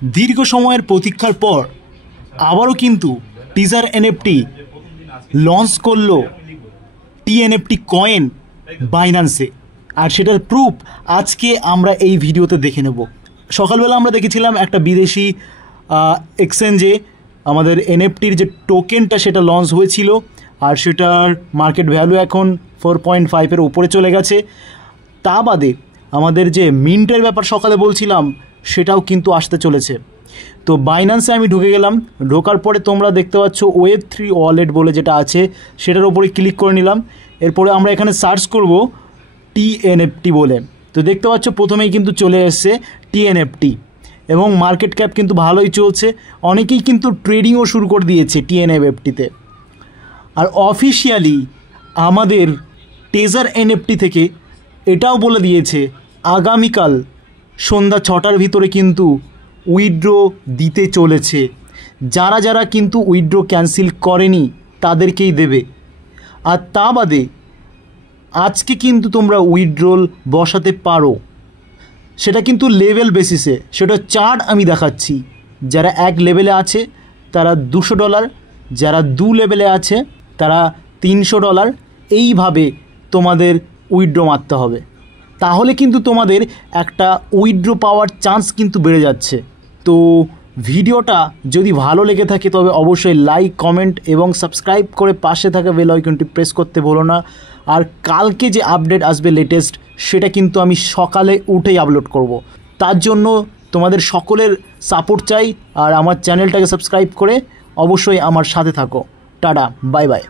দীর্ঘ সময়ের প্রতীক্ষার পর আবারও কিন্তু টিজার এনএফটি লঞ্চ করলো টিএনএফটি কয়েন বাইন্যান্সে, আর সেটার প্রুফ আজকে আমরা এই ভিডিওতে দেখে নেব। সকালবেলা আমরা দেখেছিলাম একটা বিদেশি এক্সচেঞ্জে আমাদের এনএফটির যে টোকেনটা সেটা লঞ্চ হয়েছিল, আর সেটার মার্কেট ভ্যালু এখন 4.5-এর উপরে চলে গেছে। তা বাদে আমাদের যে মিন্টের ব্যাপার সকালে বলছিলাম সেটাও কিন্তু আসতে চলেছে। তো বাইন্যান্সে আমি ঢুকে গেলাম, ঢোকার পরে তোমরা দেখতে পাচ্ছ Web3 ওয়ালেট বলে যেটা আছে সেটার উপরে ক্লিক করে নিলাম। এরপরে আমরা এখানে সার্চ করব টিএনএফটি বলে। তো দেখতে পাচ্ছ প্রথমেই কিন্তু চলে এসছে টিএনএফটি, এবং মার্কেট ক্যাপ কিন্তু ভালোই চলছে, অনেকেই কিন্তু ট্রেডিংও শুরু করে দিয়েছে টিএনএফটিতে। আর অফিসিয়ালি আমাদের টেজার এনএফটি থেকে এটাও বলে দিয়েছে আগামীকাল সন্ধ্যা 6টার ভিতরে কিন্তু উইথড্র দিতে চলেছে। যারা যারা কিন্তু উইথড্র ক্যান্সেল করেনি তাদেরকেই দেবে। আর তা বাদে আজকে কিন্তু তোমরা উইথড্রল বসাতে পারো, সেটা কিন্তু লেভেল বেসিসে। সেটা চার্ট আমি দেখাচ্ছি। যারা 1 লেভেলে আছে তারা $200, যারা 2 লেভেলে আছে তারা $300। এইভাবে তোমাদের উইথড্র মারতে হবে, তাহলে কিন্তু তোমাদের একটা উইথড্র পাওয়ার চান্স কিন্তু বেড়ে যাচ্ছে। তো ভিডিওটা যদি ভালো লেগে থাকে তবে অবশ্যই লাইক, কমেন্ট এবং সাবস্ক্রাইব করে পাশে থাকা বেল আইকনটি প্রেস করতে ভুলো না। আর কালকে যে আপডেট আসবে লেটেস্ট, সেটা কিন্তু আমি সকালে উঠেই আপলোড করব। তার জন্য তোমাদের সকলের সাপোর্ট চাই, আর আমার চ্যানেলটাকে সাবস্ক্রাইব করে অবশ্যই আমার সাথে থাকো। Tata, bye bye.